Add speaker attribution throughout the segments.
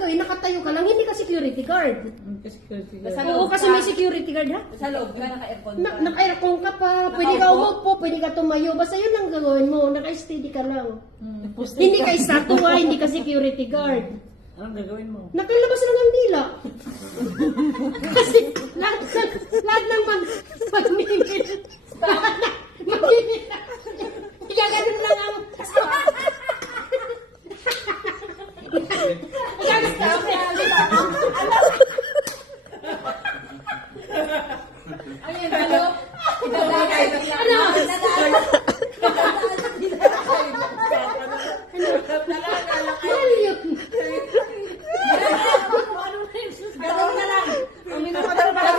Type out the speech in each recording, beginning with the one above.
Speaker 1: gagawin, nakatayo ka lang, hindi ka security guard.
Speaker 2: Kasi security guard.
Speaker 1: Oo, kasi may security guard ha.
Speaker 2: Sa loob ka, naka-aircon Na,
Speaker 1: ka. naka-aircon ka pa, pwede ka umupo, pwede ka tumayo, basta yun ang gagawin mo, naka-steady ka lang. Hindi ka estatua, hindi ka security guard.
Speaker 2: Anong gagawin mo?
Speaker 1: Nakalabas lang ang dila. Kasi lahat ng, lahat ng mag, magmimil. Magmimil. Igaganon lang ang... Ayun, halo. Idadagay na siya. Ano? Mahal yun. Ganun na lang. Uminom ka ng parang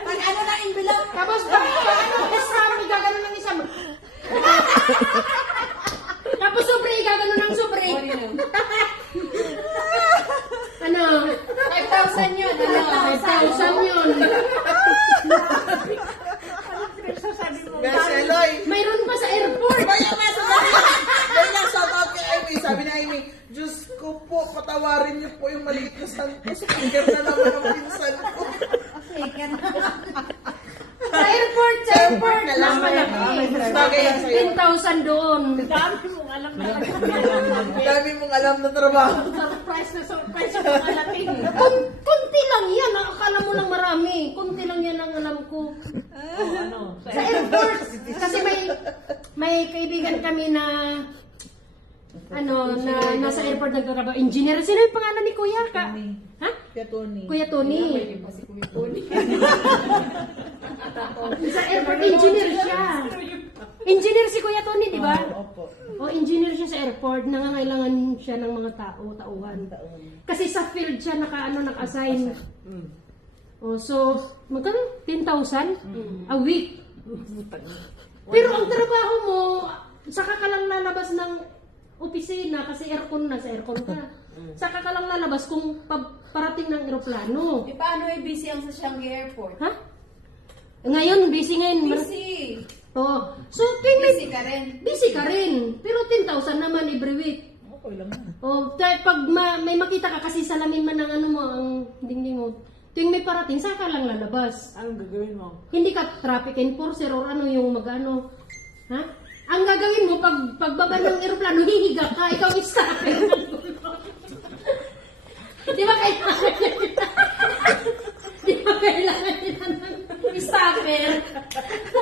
Speaker 1: Pag ano na envelope. Tapos, pag ano, kasama, igaganon ng isa mo. Tapos, sobre, igaganon ng sobre. Ano? 5,000 yun. Ano? 5,000 yun.
Speaker 3: Kasi Eloy,
Speaker 1: Mayroon pa sa airport. Kaya nga sa
Speaker 3: Kaya nga shout out kay Amy. Sabi ni Amy, Diyos ko po, patawarin niyo po yung maliit na san ko. Speaker na naman ang pinsan ko. Sa
Speaker 1: airport. na lang. Bagay yan sa'yo. 10,000 doon.
Speaker 3: Dami mong alam na trabaho.
Speaker 4: Surprise na surprise yung mga lating.
Speaker 1: Kun, kunti lang yan. Ang Akala mo lang marami. Kunti lang yan ang alam ko. Ano? Sa airport. Kasi may may kaibigan kami na ano, na nasa airport nagtatrabaho. Engineer. Sino yung pangalan ni Kuya? Ka? Ha? Kuya Tony. Kuya Tony. Engineer siya. Engineer si Kuya Tony, di ba? Opo. O engineer siya sa airport, nangangailangan siya ng mga tao, tauhan. Kasi sa field siya naka ano naka-assign. O so, magkano? 10,000 a week. Pero ang trabaho mo, saka ka lang lalabas ng opisina kasi aircon na sa aircon ka. Saka ka lang lalabas kung pa- parating ng eroplano.
Speaker 4: E paano ay busy ang sa Shanghai Airport?
Speaker 1: Ha? Ngayon, busy ngayon. Busy. Oo. So, tuwing may Busy ka rin. busy ka rin. Pero 10,000 naman every week.
Speaker 2: Okay lang yan.
Speaker 1: O, kahit pag ma- may makita ka kasi salamin man ng ano mo, ang dingding mo, tuwing may parating, saka ka lang lalabas.
Speaker 2: Anong gagawin mo?
Speaker 1: Hindi ka traffic enforcer or ano yung mag-ano. Ha? Ang gagawin mo, pag pagbaba ng aeroplano, hihiga ka, ikaw stopper. Di ba kailangan Merk.